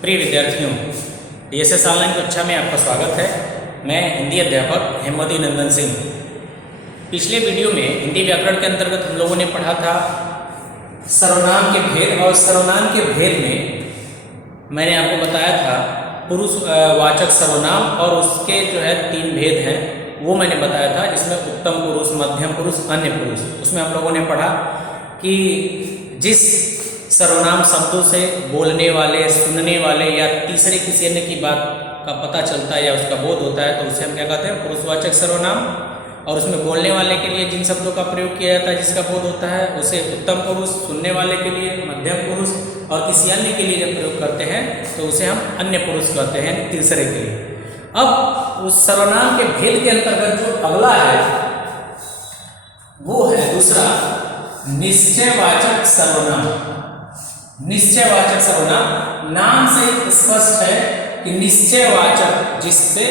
प्रिय विद्यार्थियों, DSS online कक्षा में आपका स्वागत है। मैं हिंदी अध्यापक हेमवती नंदन सिंह। पिछले वीडियो में हिंदी व्याकरण के अंतर्गत हम लोगों ने पढ़ा था सर्वनाम के भेद, और सर्वनाम के भेद में मैंने आपको बताया था पुरुष वाचक सर्वनाम और उसके जो है 3 भेद हैं, वो मैंने बताया था, जिसमें उत्तम पुरुष, मध्यम पुरुष, अन्य पुरुष। उसमें हम लोगों ने पढ़ा कि जिस सर्वनाम शब्दों से बोलने वाले, सुनने वाले या तीसरे किसी अन्य की बात का पता चलता है या उसका बोध होता है, तो उसे हम क्या कहते हैं? पुरुषवाचक सर्वनाम। और उसमें बोलने वाले के लिए जिन शब्दों का प्रयोग किया जाता है, जिसका बोध होता है, उसे उत्तम पुरुष, सुनने वाले के लिए मध्यम पुरुष, और किसी अन्य के लिए जब प्रयोग करते हैं तो उसे हम अन्य पुरुष कहते हैं, तीसरे के लिए। अब उस सर्वनाम के भेद के अंतर्गत जो अगला है वो है दूसरा निश्चयवाचक सर्वनाम। निश्चयवाचक सर्वनाम नाम से स्पष्ट है कि निश्चयवाचक जिससे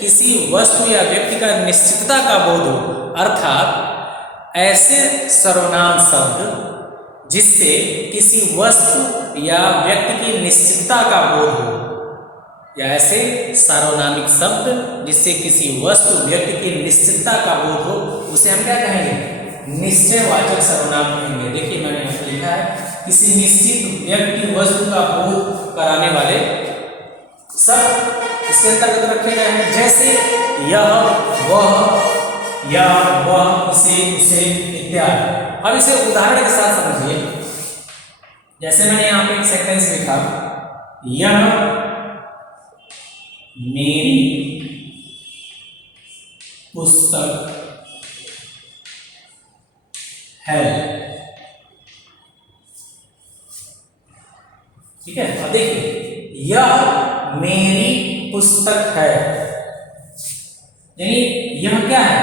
किसी वस्तु या व्यक्ति का निश्चितता का बोध हो, अर्थात ऐसे सर्वनाम शब्द जिससे किसी वस्तु या व्यक्ति की निश्चितता का बोध हो, या ऐसे सार्वनामिक शब्द जिससे किसी वस्तु व्यक्ति की निश्चितता का बोध हो, उसे हम क्या कहेंगे? निश्चयवाचक सर्वनाम कहेंगे। देखिए मैंने यहाँ लिखा है, किसी निश्चित व्यक्ति वस्तु का बोध कराने वाले शब्द इसके अंतर्गत रखे गए हैं, जैसे यह, वह, या वह, इसे, उसे इत्यादि। अब इसे उदाहरण के साथ समझिए। जैसे मैंने यहाँ पे एक सेंटेंस लिखा, यह मेरी पुस्तक है। ठीक है, अब देखिए, यह मेरी पुस्तक है, यानी यह क्या है?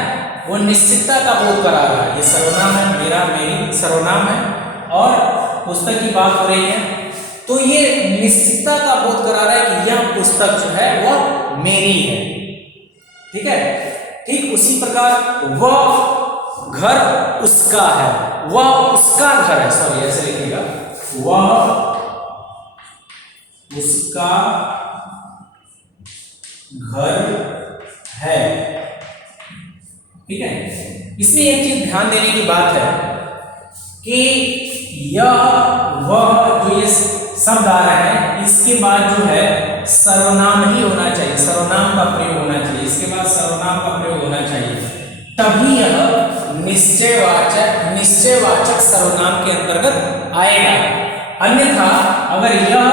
वो निश्चितता का बोध करा रहा है। ये सर्वनाम है, मेरा, मेरी सर्वनाम है, और पुस्तक की बात हो रही है, तो ये निश्चितता का बोध करा रहा है कि यह पुस्तक जो है वह मेरी है। ठीक है, ठीक उसी प्रकार वह घर उसका है, वह उसका घर है, सॉरी ऐसे लिखिएगा, वह उसका घर है। ठीक है, इसमें एक चीज ध्यान देने की बात है कि यह, वह, जो ये शब्द आ रहे हैं, इसके बाद जो है सर्वनाम ही होना चाहिए, सर्वनाम का प्रयोग होना चाहिए, इसके बाद सर्वनाम का प्रयोग होना चाहिए, तभी यह निश्चयवाचक सर्वनाम के अंतर्गत आएगा। अन्यथा अगर यह,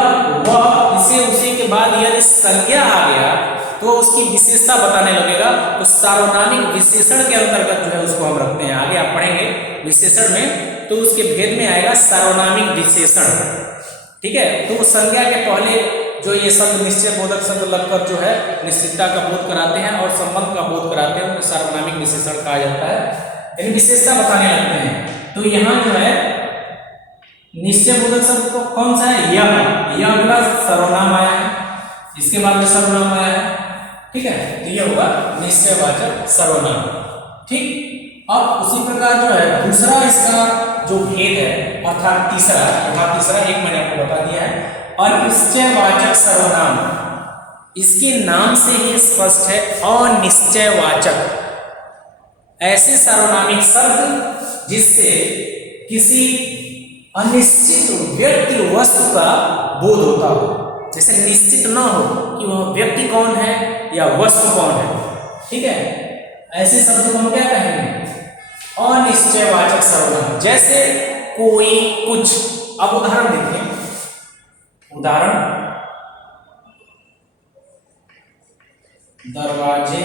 वह, इसे, उसी के बाद यदि संज्ञा आ गया तो उसकी विशेषता बताने लगेगा, तो सार्वनामिक विशेषण के अंतर्गत जो है उसको हम रखते हैं। आगे आप पढ़ेंगे विशेषण में, तो उसके भेद में आएगा सार्वनामिक विशेषण। ठीक है, तो संज्ञा के पहले जो ये शब्द निश्चय बोधक शब्द लगकर जो है निश्चितता का बोध कराते हैं और संबंध का बोध कराते हैं, उनको सार्वनामिक विशेषण कहा जाता है, यानी विशेषता बताने लगते हैं। तो यहाँ जो है निश्चय बोधक शब्द तो कौन सा है? यह अगला सर्वनाम आया है, इसके बाद में सर्वनाम आया है। ठीक है, तो यह होगा निश्चयवाचक सर्वनाम। ठीक, अब उसी प्रकार जो है दूसरा इसका जो भेद है, अर्थात तीसरा, यहाँ तीसरा एक मैंने आपको बता दिया है, अनिश्चयवाचक सर्वनाम। इसके नाम से ही स्पष्ट है, अनिश्चयवाचक, ऐसे सार्वनामिक शब्द जिससे किसी अनिश्चित व्यक्ति वस्तु का बोध होता हो, जैसे निश्चित ना हो कि वह व्यक्ति कौन है या वस्तु कौन है। ठीक है, ऐसे शब्द को हम क्या कहेंगे? अनिश्चयवाचक सर्वनाम। जैसे कोई, कुछ। अब उदाहरण देखिए, उदाहरण, दरवाजे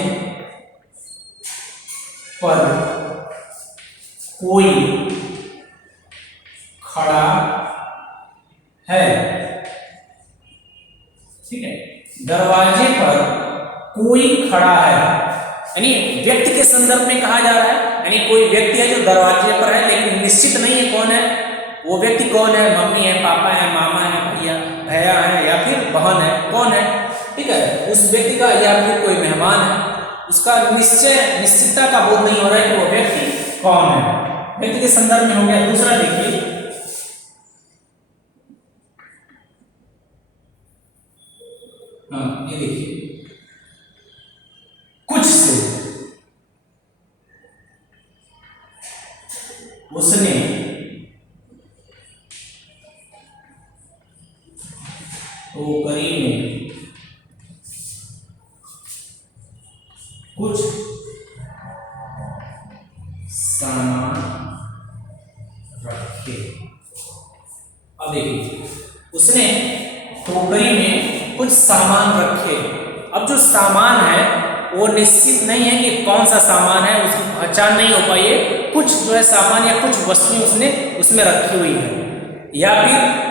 पर कोई खड़ा है। ठीक है, दरवाजे पर कोई खड़ा है, यानी व्यक्ति के संदर्भ में कहा जा रहा है, यानी कोई व्यक्ति है जो दरवाजे पर है, लेकिन निश्चित नहीं है कौन है वो व्यक्ति। कौन है? मम्मी है, पापा है, मामा है, भैया है, या फिर बहन है, कौन है? ठीक है, उस व्यक्ति का, या फिर कोई मेहमान है, उसका निश्चितता का बोध नहीं हो रहा है कि वो व्यक्ति कौन है। व्यक्ति के संदर्भ में हो गया। दूसरा देखिए, हाँ ये देखिए, कुछ से, उसने, टोकरी में कुछ सामान रखे। अब देखिए, उसने टोकरी में कुछ सामान रखे। अब जो सामान है वो निश्चित नहीं है कि कौन सा सामान है, उसकी पहचान नहीं हो पाई है। कुछ जो है सामान या कुछ वस्तुएं उसने उसमें रखी हुई है, या फिर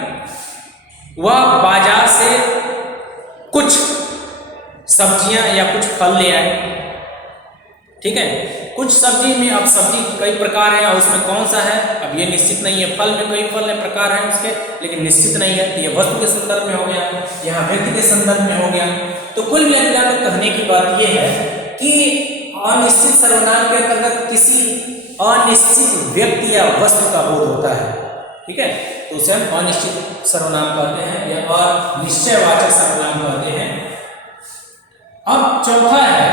वह बाजार से कुछ सब्जियां या कुछ फल ले आए। ठीक है, कुछ सब्जी में, अब सब्जी कई प्रकार है और उसमें कौन सा है अब ये निश्चित नहीं है। फल में कई फल है, प्रकार हैं उसके, लेकिन निश्चित नहीं है। तो ये वस्तु के संदर्भ में हो गया, यहाँ व्यक्ति के संदर्भ में हो गया। तो कुल मिलाकर कहने की बात यह है कि अनिश्चित सर्वनाम के अंतर्गत किसी अनिश्चित व्यक्ति या वस्तु का बोध होता है। ठीक है, तो उसे हम अनिश्चित सर्वनाम कहते हैं या अनिश्चयवाचक सर्वनाम कहते हैं। अब चौथा है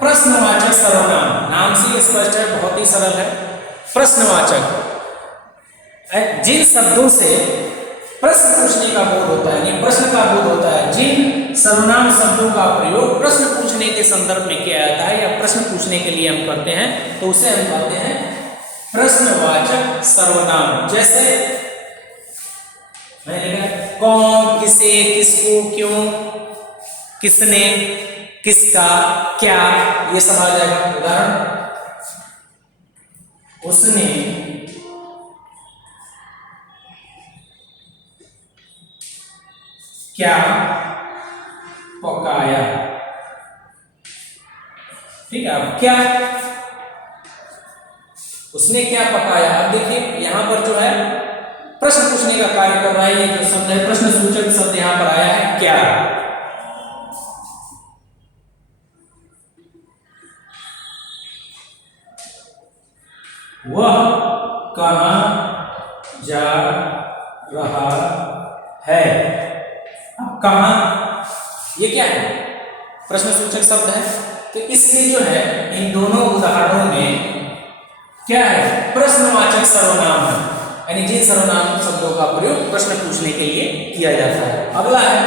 प्रश्नवाचक सर्वनाम। नाम से स्पष्ट है, बहुत ही सरल है। प्रश्नवाचक, जिन शब्दों से प्रश्न पूछने का बोध होता है, यानी प्रश्न का बोध होता है, जिन सर्वनाम शब्दों का प्रयोग प्रश्न पूछने के संदर्भ में किया जाता है या प्रश्न पूछने के लिए हम करते हैं, तो उसे हम कहते हैं प्रश्नवाचक सर्वनाम। जैसे मैंने लिखा कौन, किसे, किसको, क्यों, किसने, किसका, क्या, ये सब आ जाएगा। उदाहरण, उसने क्या पकाया। ठीक है, अब क्या, उसने क्या पकाया। अब देखिए यहां पर जो है प्रश्न पूछने का कार्य कर रहा है, ये जो शब्द है प्रश्न सूचक शब्द यहां पर आया है क्या। वह कहां जा रहा है। अब कहां, ये क्या है, प्रश्न सूचक शब्द है। तो इसलिए जो है इन दोनों उदाहरणों में क्या है, प्रश्नवाचक सर्वनाम है, यानी जिन सर्वनाम शब्दों का प्रयोग प्रश्न पूछने के लिए किया जाता है। अगला है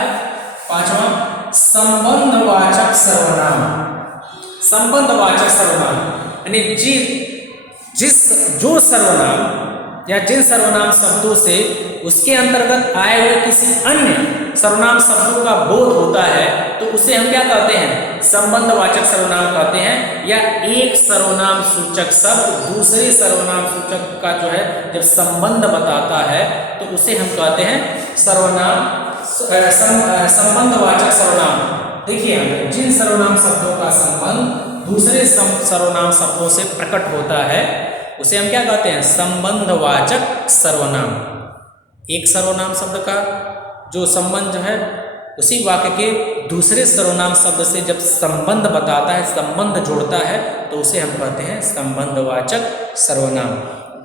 पांचवा, संबंधवाचक सर्वनाम। संबंधवाचक सर्वनाम यानी जो सर्वनाम या जिन सर्वनाम शब्दों से उसके अंतर्गत आए हुए किसी अन्य सर्वनाम शब्दों का बोध होता है, तो उसे हम क्या कहते हैं, संबंधवाचक सर्वनाम कहते हैं। या एक सर्वनाम सूचक शब्द दूसरे सर्वनाम सूचक का जो है जब संबंध बताता है, तो उसे हम कहते हैं संबंधवाचक सर्वनाम। देखिए, जिन सर्वनाम शब्दों का संबंध दूसरे सर्वनाम शब्दों से प्रकट होता है, उसे हम क्या कहते हैं, संबंधवाचक सर्वनाम। एक सर्वनाम शब्द का जो संबंध है उसी वाक्य के दूसरे सर्वनाम शब्द से जब संबंध बताता है, संबंध जोड़ता है, तो उसे हम कहते हैं संबंधवाचक सर्वनाम।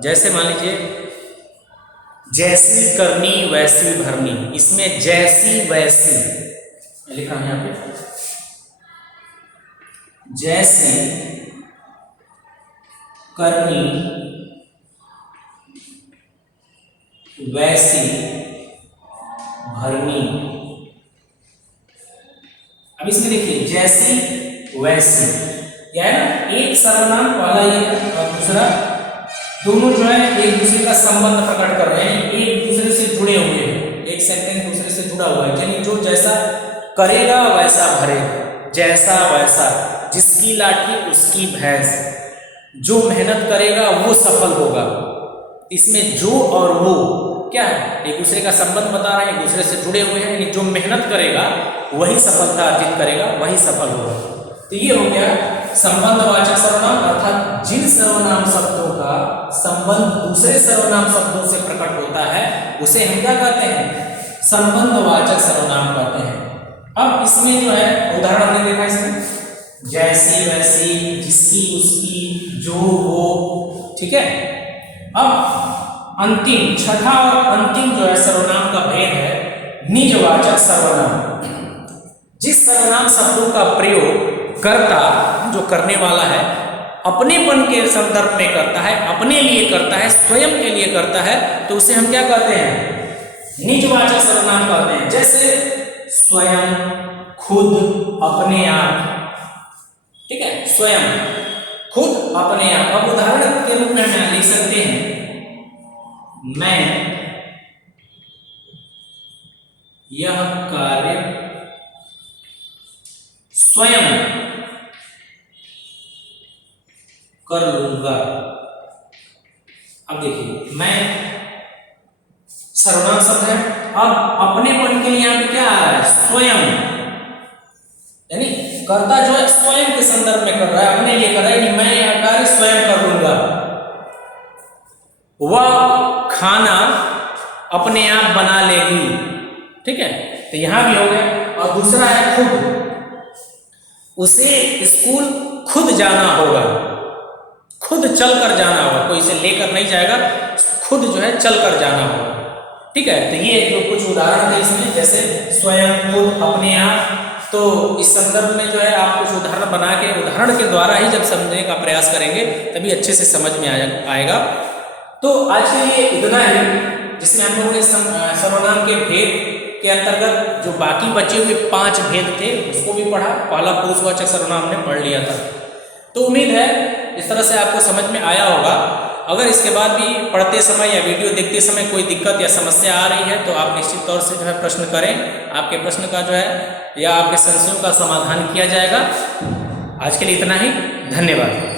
जैसे मान लीजिए, जैसी करनी वैसी भरनी, इसमें जैसी वैसी लिखा है यहाँ पे, जैसी करनी वैसी भरनी। अब इसमें देखिए जैसी वैसी, क्या है ना, एक सर्वनाम वाला ये और दूसरा, दोनों जो है एक दूसरे का संबंध प्रकट कर रहे हैं, एक दूसरे से जुड़े हुए हैं, एक सेंटेंस दूसरे से जुड़ा हुआ है। यानी जो जैसा करेगा वैसा भरेगा, जैसा वैसा, जिसकी लाठी उसकी भैंस, जो मेहनत करेगा वो सफल होगा। इसमें जो और वो क्या है, एक दूसरे का संबंध बता रहे हैं, एक दूसरे से जुड़े हुए हैं। यानी जो मेहनत करेगा वही सफलता अर्जित करेगा, वही सफल होगा। तो ये हो गया संबंधवाचक सर्वनाम, अर्थात जिन सर्वनाम शब्दों का संबंध दूसरे सर्वनाम शब्दों से प्रकट होता है, उसे हम क्या कहते हैं, संबंधवाचक सर्वनाम कहते हैं। अब इसमें जो है उदाहरण हमने देखा, इसमें जैसी वैसी, जिसकी उसकी, जो वो। ठीक है, अब अंतिम, छठा और अंतिम जो है सर्वनाम का भेद है निजवाचक सर्वनाम। जिस सर्वनाम शब्दों का प्रयोग कर्ता, जो करने वाला है, अपनेपन के संदर्भ में करता है, अपने लिए करता है, स्वयं के लिए करता है, तो उसे हम क्या कहते हैं? निजवाचक सर्वनाम कहते हैं। जैसे स्वयं, खुद, अपने आप। ठीक है, स्वयं, खुद, अपने आप। अब उदाहरण के रूप में हम लिख सकते हैं, मैं यह कार्य स्वयं कर लूंगा। अब देखिए, मैं सर्वनाम शब्द है। अब अपनेपन के लिए यहाँ पे क्या आ रहा है? स्वयं, यानी कर्ता जो है स्वयं के संदर्भ में कर रहा है, अपने लिए कर रहा है कि मैं यह कार्य स्वयं कर लूंगा। वह खाना अपने आप बना लेगी। ठीक है, तो यहां भी हो गया। और दूसरा है खुद, उसे स्कूल खुद जाना होगा, खुद चलकर जाना होगा, कोई इसे लेकर नहीं जाएगा, खुद जो है चलकर जाना होगा। ठीक है, तो ये जो कुछ उदाहरण थे इसमें, जैसे स्वयं, खुद, अपने आप। तो इस संदर्भ में जो है आप कुछ उदाहरण बना के, उदाहरण के द्वारा ही जब समझने का प्रयास करेंगे तभी अच्छे से समझ में आएगा। तो आज के लिए इतना ही, जिसमें हम लोगों ने सर्वनाम के भेद के अंतर्गत जो बाकी बचे हुए 5 भेद थे उसको भी पढ़ा। पहला पुरुषवाचक सर्वनाम हमने पढ़ लिया था। तो उम्मीद है इस तरह से आपको समझ में आया होगा। अगर इसके बाद भी पढ़ते समय या वीडियो देखते समय कोई दिक्कत या समस्या आ रही है तो आप निश्चित तौर से जो है प्रश्न करें। आपके प्रश्न का जो है या आपके संशयों का समाधान किया जाएगा। आज के लिए इतना ही, धन्यवाद।